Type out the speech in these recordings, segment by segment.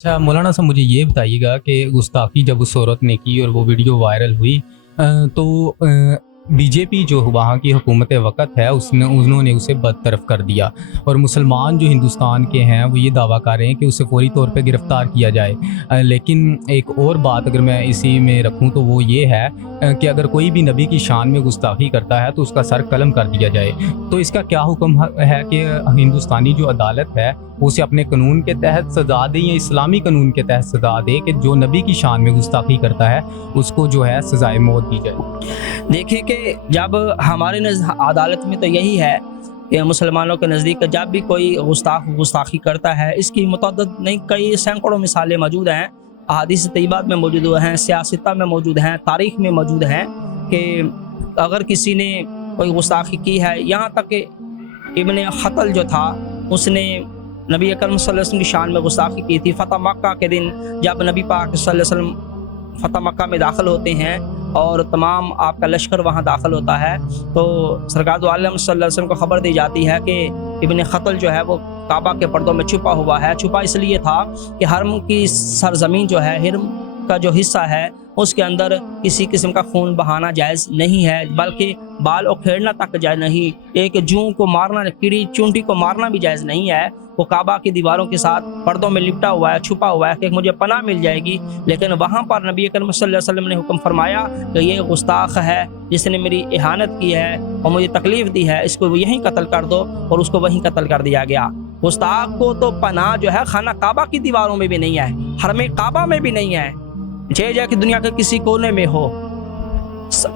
अच्छा मौलाना साहब, मुझे ये बताइएगा कि गुस्ताखी जब उस औरत ने की और वो वीडियो वायरल हुई, तो बीजेपी जो वहाँ की हुकूमत वक़्त है उन्होंने उसे बरतरफ कर दिया और मुसलमान जो हिंदुस्तान के हैं वो ये दावा कर रहे हैं कि उसे फौरी तौर पे गिरफ़्तार किया जाए। लेकिन एक और बात अगर मैं इसी में रखूँ तो वो ये है कि अगर कोई भी नबी की शान में गुस्ताखी करता है तो उसका सर कलम कर दिया जाए। तो इसका क्या हुक्म है कि हिंदुस्तानी जो अदालत है वो उसे अपने कानून के तहत सज़ा दे या इस्लामी कानून के तहत सज़ा दे कि जो नबी की शान में गुस्ताखी करता है उसको जो है सज़ाए मौत दी जाए? देखिए कि जब हमारे अदालत में तो यही है कि मुसलमानों के नज़दीक जब भी कोई गुस्ताखी करता है, इसकी मुतअद्दिद नहीं कई सैकड़ों मिसालें मौजूद हैं, अहादीस तैयबात में मौजूद हैं, सियासत में मौजूद हैं, तारीख़ में मौजूद हैं कि अगर किसी ने कोई गुस्ताखी की है, यहाँ तक कि इब्न ख़तल जो था उसने नबी अकरम सल्लल्लाहु अलैहि वसल्लम की शान में गुस्ताखी की थी। फ़तह मक्का के दिन जब नबी पाक सल्लल्लाहु अलैहि वसल्लम फ़तह मक्का में दाखिल होते हैं और तमाम आपका लश्कर वहाँ दाखिल होता है, तो सरकार दो आलम सल्लल्लाहु अलैहि वसल्लम को ख़बर दी जाती है कि इब्न ख़तल जो है वो काबा के पर्दों में छुपा हुआ है। छुपा इसलिए था कि हरम की सरजमीन जो है, हरम का जो हिस्सा है उसके अंदर किसी किस्म का खून बहाना जायज़ नहीं है, बल्कि बाल उखेड़ना तक जायज़ नहीं, एक जूं को मारना, कीड़ी चूंटी को मारना भी जायज़ नहीं है। वो काबा की दीवारों के साथ पर्दों में लिपटा हुआ है, छुपा हुआ है कि मुझे पनाह मिल जाएगी। लेकिन वहाँ पर नबी अकरम सल्लल्लाहु अलैहि वसल्लम ने हुक्म फरमाया कि ये गुस्ताख है, जिसने मेरी इहानत की है और मुझे तकलीफ़ दी है, इसको यहीं कत्ल कर दो, और उसको वहीं कत्ल कर दिया गया। गुस्ताख को तो पनाह जो है खाना काबा की दीवारों में भी नहीं है, हरम काबा में भी नहीं है, जय कि दुनिया के किसी कोने में हो।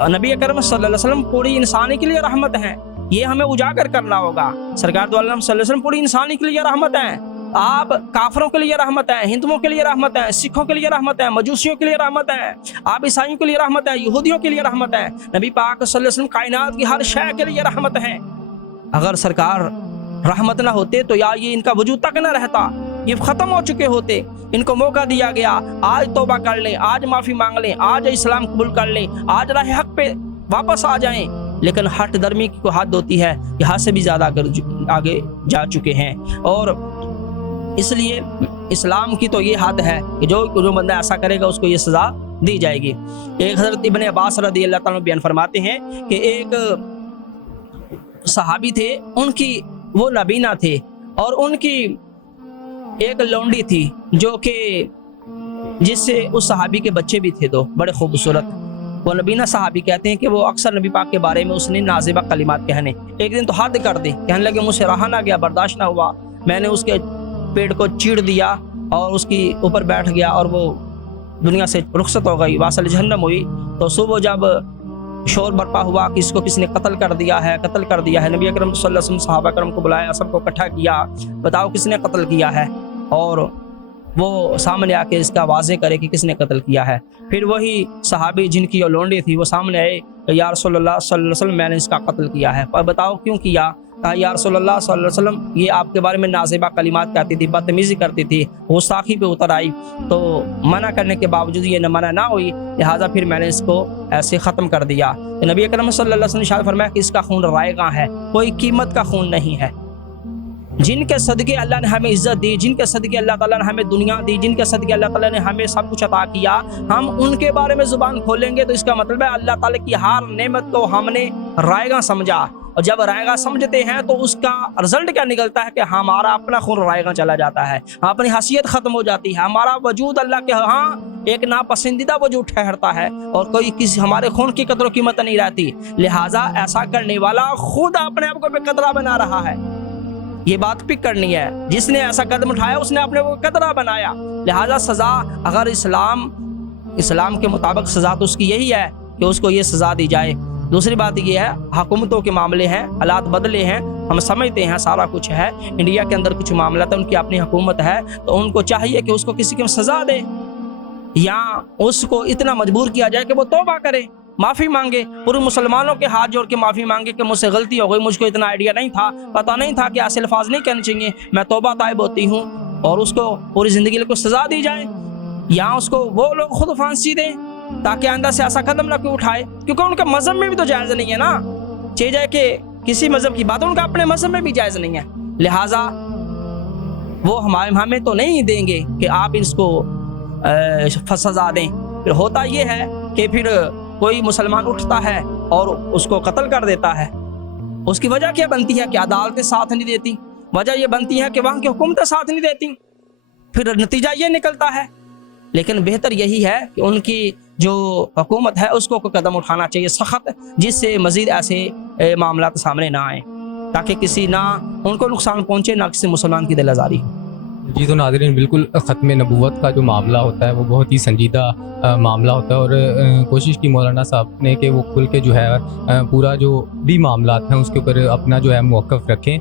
नबी अकरम सल्लल्लाहु अलैहि वसल्लम पूरी इंसानी के लिए रहमत हैं, ये हमें उजागर करना होगा। सरकार दो आलम सल्लल्लाहु अलैहि वसल्लम पूरी इंसानी के लिए रहमत हैं। आप काफरों के लिए रहमत हैं, हिंदुओं के लिए रहमत हैं, सिखों के लिए रहमत हैं, मजूसियों के लिए रहमत हैं, आप ईसाइयों के लिए रहमत हैं, यहूदियों के लिए रहमत हैं। नबी पाक सल्लल्लाहु अलैहि वसल्लम कायनात की हर शय के लिए रहमत हैं। अगर सरकार रहमत ना होते तो यार ये इनका वजूद तक ना रहता, ये ख़त्म हो चुके होते। इनको मौका दिया गया, आज तौबा कर लें, आज माफ़ी मांग लें, आज इस्लाम कबूल कर लें, आज राह हक पे वापस आ जाएं। लेकिन हट दर्मी की कोई हद होती है, यहाँ से भी ज़्यादा आगे जा चुके हैं। और इसलिए इस्लाम की तो ये हद है कि जो बंदा ऐसा करेगा उसको ये सज़ा दी जाएगी। एक हज़रत इब्न अब्बास रज़ी अल्लाह ताला बयान फरमाते हैं कि एक सहाबी थे, उनकी वो नबीना थे और उनकी एक लौंडी थी जो कि जिससे उस सहाबी के बच्चे भी थे, दो बड़े खूबसूरत। वो नबीना सहाबी कहते हैं कि वो अक्सर नबी पाक के बारे में उसने नाज़िबा कलिमात कहने। एक दिन तो हद कर दी, कहने लगे मुझसे रहा ना गया, बर्दाश्त ना हुआ, मैंने उसके पेट को चीड़ दिया और उसकी ऊपर बैठ गया और वो दुनिया से रुखसत हो गई, वासल जहन्नम हुई। तो सुबह जब शोर बरपा हुआ कि इसको किसी ने कत्ल कर दिया है, कत्ल कर दिया है, नबी अकरम सल्लल्लाहु अलैहि वसल्लम सहाबा करम को बुलाया, सबको इकट्ठा किया, बताओ किसने कत्ल किया है, और वो सामने आके इसका वाज़े करे कि किसने कत्ल किया है। फिर वही सहाबी जिनकी लौंडी थी वो सामने आए कि या रसूलुल्लाह सल्लल्लाहु अलैहि वसल्लम मैंने इसका कत्ल किया है, पर बताओ क्यों किया। कहा या रसूलुल्लाह सल्लल्लाहु अलैहि वसल्लम ये आपके बारे में नाज़िबा कलिमात कहती थी, बदतमीज़ी करती थी, गुस्ताखी पे उतर आई, तो मना करने के बावजूद ये मना ना हुई, लिहाजा फिर मैंने इसको ऐसे ख़त्म कर दिया। तो नबी अकरम सल्लल्लाहु अलैहि वसल्लम ने फरमाया कि इसका खून रायगा है, कोई कीमत का खून नहीं है। जिनके सदके अल्लाह ने हमें इज्जत दी, जिनके सदके अल्लाह ताला ने हमें दुनिया दी, जिनके सदके अल्लाह ताला ने हमें सब कुछ अता किया, हम उनके बारे में ज़ुबान खोलेंगे तो इसका मतलब है अल्लाह ताला की हर नेमत को हमने रायगा समझा। और जब रायगा समझते हैं तो उसका रिजल्ट क्या निकलता है कि हमारा अपना खून रायगा चला जाता है, अपनी हैसियत ख़त्म हो जाती है, हमारा वजूद अल्लाह के यहाँ एक नापसंदीदा वजूद ठहरता है और कोई किसी हमारे खून की कदर कीमत नहीं रहती। लिहाजा ऐसा करने वाला खुद अपने आप को बेकदरा बना रहा है, ये बात पिक करनी है। जिसने ऐसा कदम उठाया उसने अपने को कतरा बनाया। लिहाजा सज़ा अगर इस्लाम के मुताबिक सज़ा तो उसकी यही है कि उसको ये सज़ा दी जाए। दूसरी बात ये है, हुकूमतों के मामले हैं, हालात बदले हैं, हम समझते हैं सारा कुछ है, इंडिया के अंदर कुछ मामला था, उनकी अपनी हुकूमत है, तो उनको चाहिए कि उसको किसी की सज़ा दे या उसको इतना मजबूर किया जाए कि वो तौबा करे, माफ़ी मांगे, पूरे मुसलमानों के हाथ जोड़ के माफ़ी मांगे कि मुझसे गलती हो गई, मुझको इतना आइडिया नहीं था, पता नहीं था कि ऐसे अल्फाज नहीं कहने चाहिए, मैं तौबा ताइब होती हूँ, और उसको पूरी ज़िंदगी को सज़ा दी जाए। या उसको वो लोग खुद फांसी दें ताकि आइंदा से ऐसा कदम ना कोई उठाए, क्योंकि उनके मज़हब में भी तो जायज़ नहीं है ना, चाहिए जाए कि किसी मज़हब की बात उनका अपने मज़हब में भी जायज़ नहीं है। लिहाजा وہ ہمیں تو نہیں دیں گے کہ آپ اس کو سزا دیں. پھر ہوتا یہ ہے کہ پھر کوئی مسلمان اٹھتا ہے اور اس کو قتل کر دیتا ہے. اس کی وجہ کیا بنتی ہے کہ عدالتیں ساتھ نہیں دیتی, وجہ یہ بنتی ہے کہ وہاں کی حکومتیں ساتھ نہیں دیتی, پھر نتیجہ یہ نکلتا ہے. لیکن بہتر یہی ہے کہ ان کی جو حکومت ہے اس کو کوئی قدم اٹھانا چاہیے سخت, جس سے مزید ایسے معاملات سامنے نہ آئیں, تاکہ کسی نہ ان کو نقصان پہنچے نہ کسی مسلمان کی دل آزاری. جی تو ناظرین, بالکل ختم نبوت کا جو معاملہ ہوتا ہے وہ بہت ہی سنجیدہ معاملہ ہوتا ہے, اور کوشش کی مولانا صاحب نے کہ وہ کھل کے جو ہے پورا جو بھی معاملات ہیں اس کے اوپر اپنا جو ہے موقف رکھیں.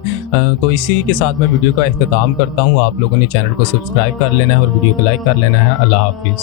تو اسی کے ساتھ میں ویڈیو کا اختتام کرتا ہوں. آپ لوگوں نے چینل کو سبسکرائب کر لینا ہے اور ویڈیو کو لائک کر لینا ہے. اللہ حافظ.